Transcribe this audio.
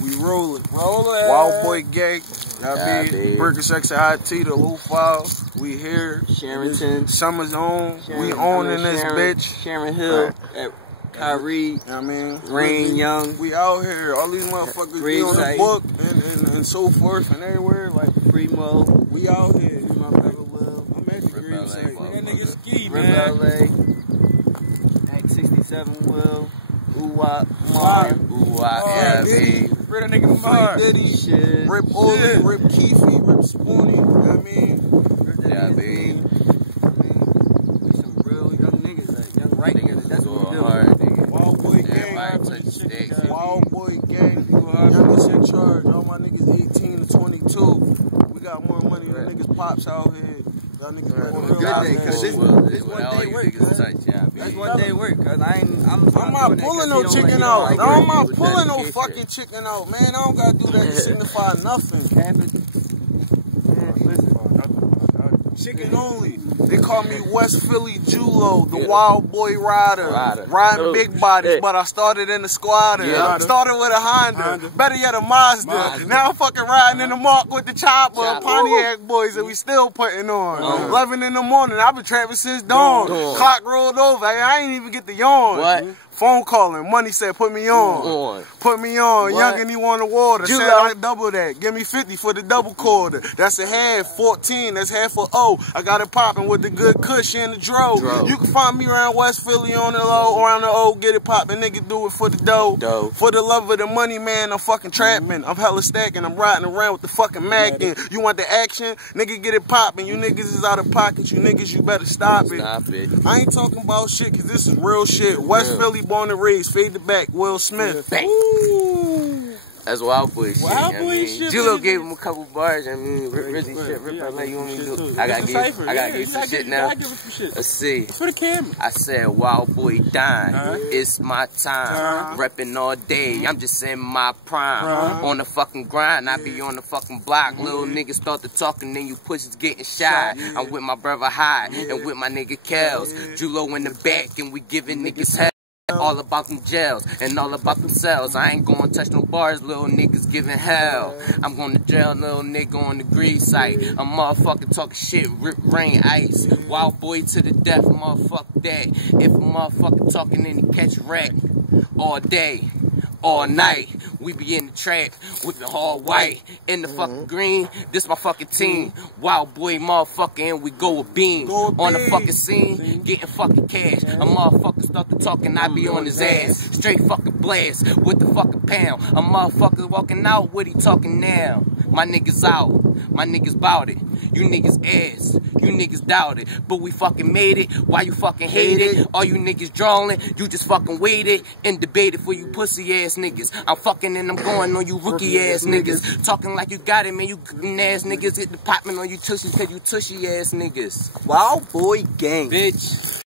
We rolling. Rolling. Wildboy gang. I mean, Burger Section IT, the low file. We here. Sherrington. Summer's on. We on in this bitch. Sharon Hill. At Kyrie. I mean, Rain Young. We out here. All these motherfuckers be on the book and so forth and everywhere. Like Primo. We out here. My brother Will. I'm at the green site. That nigga ski, Rip man. LA. Act 67 Will. Ooh-wop. Yeah, Diddy. Where that nigga Mar? Diddy. Shit. Rip Oli, Rip Keefy, Rip Spoony. You know what I mean? Yeah, baby. Some real young niggas, like young right niggas. That's what we do. Wildboy gang. Everybody touch sticks. Wildboy gang. Youngest in charge. All my niggas 18 to 22. We got more money than niggas pops out here. Y'all niggas better Good day, cause this one day work. That's one day work, cause I'm not pulling no chicken out. I'm not pulling no fucking chicken out, man. I don't gotta do that to signify nothing. Chicken only. They call me West Philly Julo, the wild boy rider. Riding big bodies, but I started in the squatter. Started with a Honda, better yet a Mazda. Now I'm fucking riding in the mark with the chopper, Pontiac boys, and we still putting on. 11 in the morning, I've been trapping since dawn. Clock rolled over, I ain't even get the yawn. What? Phone calling, money said put me on. Put me on, young and he want the water. Said I double that, give me 50 for the double quarter. That's a half, 14, that's half for O. I got it popping with the good cush in the dro. You can find me around West Philly on the low, around the O, get it popping, nigga do it for the dough. For the love of the money, man, I'm fucking trapping. I'm hella stacking, I'm riding around with the fucking Mackin. You want the action? Nigga get it popping. You niggas is out of pocket, you niggas, you better stop it. I ain't talking about shit, cause this is real shit. West Philly born and raised, fade the back, Will Smith. That's Wildboy shit. Wildboy shit. Julo gave him a couple bars. I mean, really shit. Rip LA, you want me to do? I gotta give you some shit now. Let's see. For the camera. I said, Wildboy dying. It's my time. Reppin' all day. I'm just in my prime. On the fucking grind. I be on the fucking block. Little niggas start to talking, then you pussies getting shy. I'm with my brother High and with my nigga Kels. Julo in the back and we giving niggas hell. All about them jails and all about them cells. I ain't gonna touch no bars, little niggas giving hell. I'm going to jail, little nigga on the green site. I'm motherfucking talking shit, rip, rain, ice. Wildboy to the death, motherfuck that. If a motherfucker talking, then he catch a wreck. All day, all night, we be in the trap with the hard white in the fucking green. This my fucking team, Wildboy motherfucker, and we go with beam on the fucking scene, getting fucking cash. A motherfucker start to talking, I be on his ass, straight fucking blast with the fucking pound. A motherfucker walking out, what he talking now? My niggas out, my niggas bout it. You niggas ass, you niggas doubt it. But we fucking made it, why you fucking hate it? All you niggas drawing, you just fucking waited and debated for you pussy ass niggas. I'm fucking and I'm going on you rookie ass niggas. Talking like you got it, man, you ass niggas. Hit the poppin' on you tushy cause you tushy ass niggas. Wildboy gang. Bitch.